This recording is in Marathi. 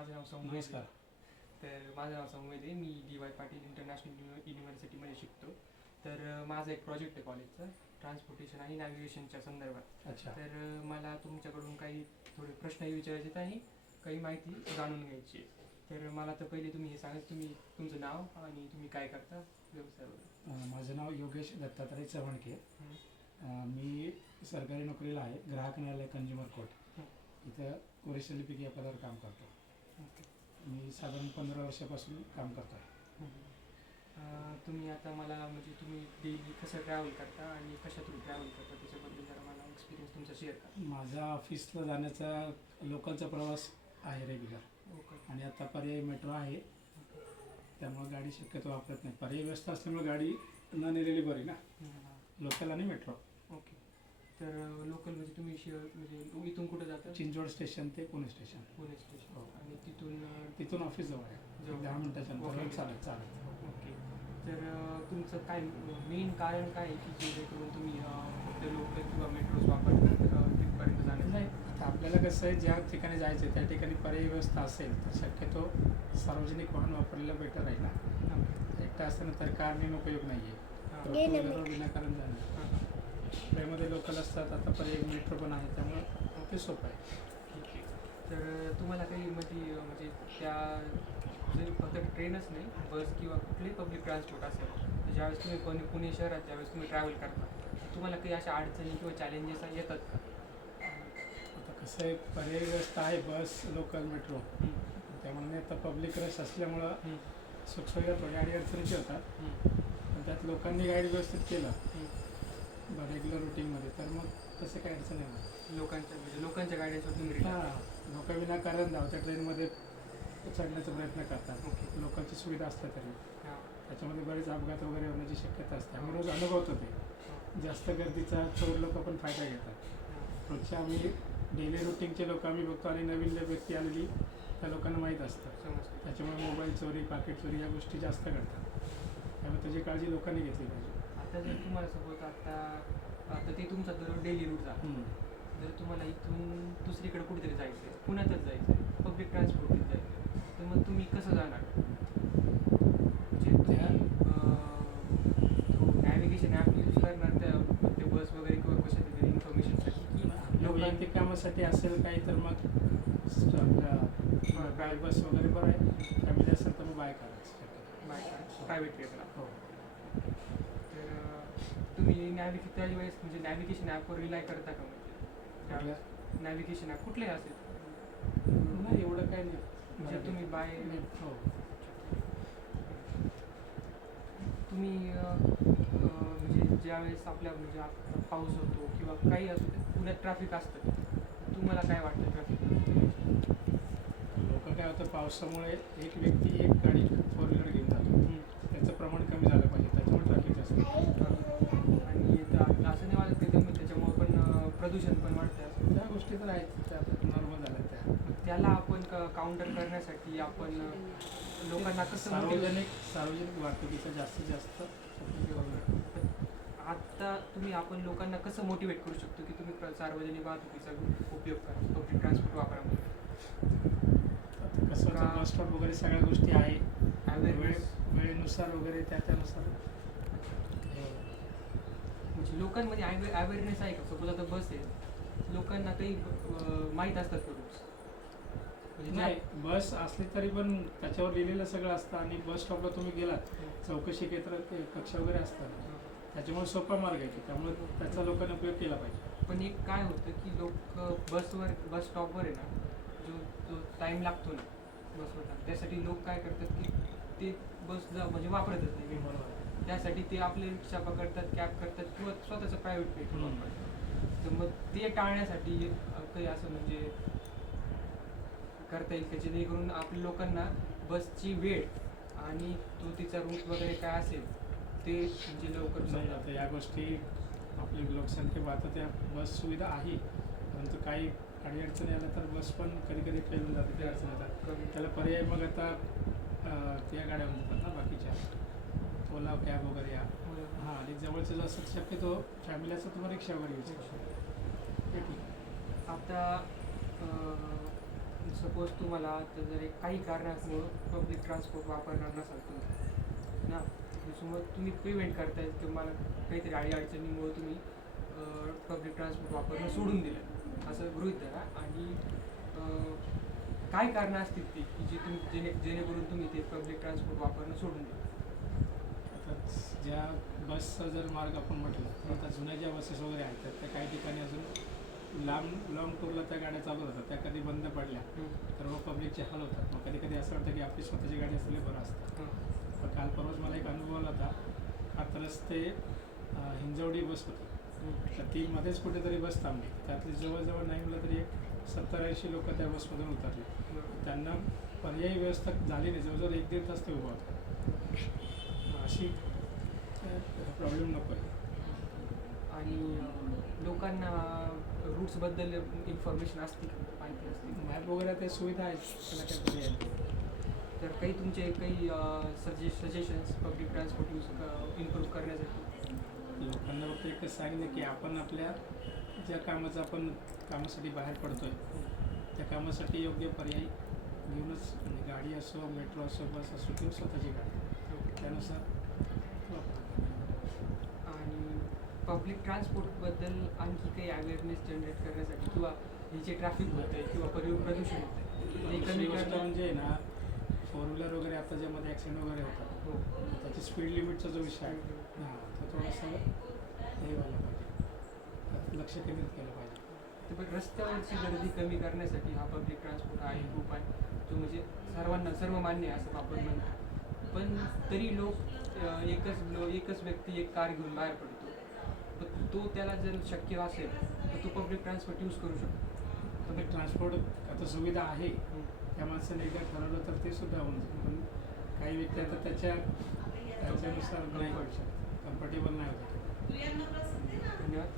माझं नाव संवेद नमस्कार. तर माझं नाव संवेद आहे. मी DY पाटील इंटरनॅशनल युनिव्हर्सिटीमध्ये शिकतो. तर माझा एक प्रोजेक्ट आहे कॉलेजचा, ट्रान्सपोर्टेशन आणि नॅव्हिगेशनच्या संदर्भात. अच्छा. तर मला तुमच्याकडून काही थोडे प्रश्नही विचारायचे आणि काही माहिती जाणून घ्यायची आहे. तर मला तर पहिले तुम्ही हे सांगा, तुम्ही तुमचं नाव आणि तुम्ही काय करता, व्यवसाय वगैरे. माझं नाव योगेश दत्तात्रय चव्हाणके. मी सरकारी नोकरीला आहे, ग्राहक न्यायालय कंझ्युमर कोर्ट इथं वरिष्ठ लिपिक या पदावर काम करतो. मी साधारण 15 वर्षापासून काम करतो आहे. तुम्ही आता मला म्हणजे तुम्ही डेली कसं ट्रॅव्हल करता आणि कशा थ्रू ट्रॅव्हल करता त्याच्याबद्दल जरा मला एक्सपिरियन्स तुमचा शेअर करा. माझा ऑफिसला जाण्याचा लोकलचा प्रवास आहे रेग्युलर, आणि आता पर्यायी मेट्रो आहे, त्यामुळे गाडी शक्यतो वापरत नाही. पर्यायी व्यवस्था असल्यामुळे गाडी न नेलेली बरी ना, लोकल आणि मेट्रो. ओके. तर लोकल म्हणजे तुम्ही म्हणजे इथून कुठं जाता? चिंचवड स्टेशन ते पुणे स्टेशन. पुणे स्टेशन. हो. आणि तिथून ऑफिस जवळ आहे, जवळ. 10 मिनिटाच्या अंतरावर चालत. ओके. तर तुमचं काय मेन कारण काय आहे की जेणेकरून तुम्ही फक्त लोकल किंवा मेट्रोज वापरता तिथपर्यंत जाण्याचं? नाही, आता आपल्याला कसं आहे, ज्या ठिकाणी जायचं आहे त्या ठिकाणी पर्यायी व्यवस्था असेल तर शक्यतो सार्वजनिक वाहन वापरलेलं बेटर आहे ना. एकटा असताना तर कार नेणं उपयोग नाही आहे, विनाकारण जाणं. त्यामध्ये लोकल असतात, आता पर्यायी मेट्रो पण आहे, त्यामुळे ते सोपं आहे. ठीक आहे. तर तुम्हाला काही म्हणजे त्या जर फक्त ट्रेनच नाही, बस किंवा कुठलेही पब्लिक ट्रान्सपोर्ट असेल, तर ज्यावेळेस तुम्ही पुणे शहरात ज्यावेळेस तुम्ही ट्रॅव्हल करता, तुम्हाला काही अशा अडचणी किंवा चॅलेंजेस येतात का? आता कसं आहे, पर्यायी व्यवस्था आहे, बस, लोकल, मेट्रो. त्यामुळे आता पब्लिक रश असल्यामुळं सुखसोयीला थोड्या अडचणीची होतात. पण त्यात लोकांनी गाईड व्यवस्थित केलं रेग्युलर रुटीनमध्ये, तर मग तसे काही अडचण नाही. लोकांच्या गाड्यांवर तुम्ही लोक विनाकारण धावत्या ट्रेनमध्ये चढण्याचा प्रयत्न करतात, लोकांची सुविधा असल्या तरी. त्याच्यामध्ये बरेच अपघात वगैरे होण्याची शक्यता असते. आम्ही रोज अनुभवतो ते. जास्त गर्दीचा चोर लोक पण फायदा घेतात. रोजच्या आम्ही डेली रुटीनचे लोक आम्ही बघतो, आणि नवीन व्यक्ती आलेली त्या लोकांना माहीत असतं. त्याच्यामुळे मोबाईल चोरी, पाकिट चोरी या गोष्टी जास्त घडतात. त्यामुळे त्याची काळजी लोकांनी घेतली पाहिजे. आता जर तुम्हाला सपोज आता ते तुमचा डेली रूट झाला, जर तुम्हाला इथून दुसरीकडे कुठेतरी जायचं आहे, पुण्यातच जायचं आहे, पब्लिक ट्रान्सपोर्टच जायचं आहे, तर मग तुम्ही कसं जाणार? म्हणजे नॅव्हिगेशन ॲप यूज करणार त्या बस वगैरे किंवा कशा तरी इन्फॉर्मेशनसाठी, की लोकांचे कामासाठी असेल काही तर मग प्रायव्हेट बस वगैरे बरं आहे. फॅमिली असेल तर मग बाय करायचं, प्रायव्हेट वेगळा. हो. तर तुम्ही त्याही वेळेस म्हणजे नॅव्हिगेशन ॲपवर रिलाय करता का? म्हणजे नॅव्हिगेशन ॲप कुठलेही असेल? नाही, एवढं काही नाही. म्हणजे तुम्ही हो. तुम्ही म्हणजे ज्यावेळेस आपल्या म्हणजे पाऊस होतो किंवा काही असू दे, पुण्यात ट्रॅफिक असतं, तुम्हाला काय वाटतं ट्रॅफिक? लोक काय होतं, पावसामुळे एक व्यक्ती एक गाडी 4 व्हीलर घेऊन जातो, त्याचं प्रमाण कमी झालं पाहिजे, त्याच्यामुळे ट्रॅफिक जास्त. आणि असं नाही वाटत की त्याच्यामुळे पण प्रदूषण पण वाढतं? त्या गोष्टी तर आहेत, त्या नॉर्मल झाल्या. त्याला आपण काउंटर करण्यासाठी आपण लोकांना कसं सार्वजनिक वाहतुकीचा जास्तीत जास्त आता आपण लोकांना कसं मोटिवेट करू शकतो की तुम्ही सार्वजनिक वाहतुकीचा उपयोग करा, पब्लिक ट्रान्सपोर्ट वापरा? कसं होतं, बस स्टॉप वगैरे सगळ्या गोष्टी आहे, वेळेनुसार वगैरे त्यानुसार. म्हणजे लोकांमध्ये अवेअरनेस आहे का? सपोज आता बस आहे, लोकांना काही माहीत असतात का रूल्स? नाही, बस असली तरी पण त्याच्यावर लिहिलेलं सगळं असतं, आणि बस स्टॉपला तुम्ही गेलात, चौकशी केंद्र कक्ष वगैरे असतात, त्याच्यामुळे सोपा मार्ग आहे, त्यामुळे त्याचा लोकांनी उपयोग केला पाहिजे. पण एक काय होतं की लोक बस स्टॉपवर आहे ना, जो टाईम लागतो ना बसवर, त्यासाठी लोक काय करतात की ते बस म्हणजे वापरतच नाही. बरोबर. त्यासाठी ते आपले रिक्षा पकडतात, कॅब करतात किंवा स्वतःचं प्रायव्हेट व्हेकल वापरतात. तर मग ते टाळण्यासाठी काही असं म्हणजे करता येईल का, जेणेकरून आपल्या लोकांना बसची वेळ आणि तो तिचा रूट वगैरे काय असेल ते म्हणजे लवकर नाही. आता या गोष्टी आपली लोकसंख्या पाहता त्या बस सुविधा आहे, परंतु काही अडचणी आल्या तर बस पण कधी कधी फेल होऊन जाते, ते अडचण येतात. त्याला पर्याय मग आता त्या गाड्या म्हणतात ना, बाकीच्या ओला कॅब वगैरे या. आणि जवळचं जसं शक्यतो फॅमिली असं तुम्हाला रिक्षा वगैरे यूज करतो, ते ठीक आहे. आता सपोज तुम्हाला आता जर काही कारणामुळं पब्लिक ट्रान्सपोर्ट वापरणार नसाल तुम्ही ना, त्याच्यामुळे तुम्ही प्रिव्हेंट करताय की मला काहीतरी अडचणीमुळे तुम्ही पब्लिक ट्रान्सपोर्ट वापरणं सोडून दिलं असं गृहीत धरा. आणि काय कारणं असतील ती की जी तुम्ही जेणेकरून तुम्ही ते पब्लिक ट्रान्सपोर्ट वापरणं सोडून दिलं? आता ज्या बसचा जर मार्ग आपण म्हटलं तर आता जुन्या ज्या बसेस वगैरे आहेत त्या काही ठिकाणी अजून लाँग टूरला त्या गाड्या चालू होतात, त्या कधी बंद पडल्या तर मग पब्लिकचे हाल होतात. मग कधी कधी असं वाटतं की आपली स्वतःची गाडी असलेली बरं असतं. पण काल परवाच मला एक अनुभव आला होता. हातरस ते हिंजवडी बस होती, तर ती मध्येच कुठेतरी बस थांबली. त्यातली जवळजवळ नाही म्हटलं तरी एक 70-80 लोक त्या बसमधून उतरले. त्यांना पर्यायी व्यवस्था झाली नाही, जवळजवळ 1-1.5 तास ते उभा होता. अशी प्रॉब्लेम नको आहे. आणि लोकांना रूट्सबद्दल इन्फॉर्मेशन असते का, माहिती असते? मॅप वगैरे ते सुविधा आहेत, त्याला काही पर्याय नाही. तर काही तुमचे काही सजेशन्स पब्लिक ट्रान्सपोर्ट इम्प्रूव्ह करण्यासाठी? लोकांना फक्त एकच सांगितलं की आपण आपल्या ज्या कामासाठी बाहेर पडतोय त्या कामासाठी योग्य पर्याय घेऊनच, म्हणजे गाडी असो, मेट्रो असो, बस असो किंवा स्वतःची गाडी, त्यानुसार वापरा. आणि पब्लिक ट्रान्सपोर्टबद्दल आणखी काही अवेअरनेस जनरेट करण्यासाठी किंवा हे जे ट्रॅफिक होतं आहे किंवा परिवहन प्रदूषण होतं आहे ते कमी गोष्ट करणं म्हणजे ना, 4 व्हीलर वगैरे आता ज्यामध्ये ॲक्सिडेंट वगैरे होतात, हो. त्याची स्पीड लिमिटचा जो विषय आहे हां, तो थोडासा हे व्हायला पाहिजे, त्यात लक्ष केंद्रित केलं पाहिजे. ते पण रस्त्यावरची गर्दी कमी करण्यासाठी हा पब्लिक ट्रान्सपोर्ट हा एक उपाय जो म्हणजे सर्वांना सर्वमान्य आहे असं आपण म्हणतो. पण तरी एकच व्यक्ती एक कार घेऊन बाहेर पडतो, पण तो त्याला जर शक्य असेल तर तो पब्लिक ट्रान्सपोर्ट यूज करू शकतो. पब्लिक ट्रान्सपोर्ट आता सुविधा आहे, त्या माणसाने एकदा ठरवलं तर ते सुद्धा होऊन जाईल. पण काही व्यक्ती आता त्याच्यानुसार नाही करू शकत, कम्फर्टेबल नाही होत. धन्यवाद.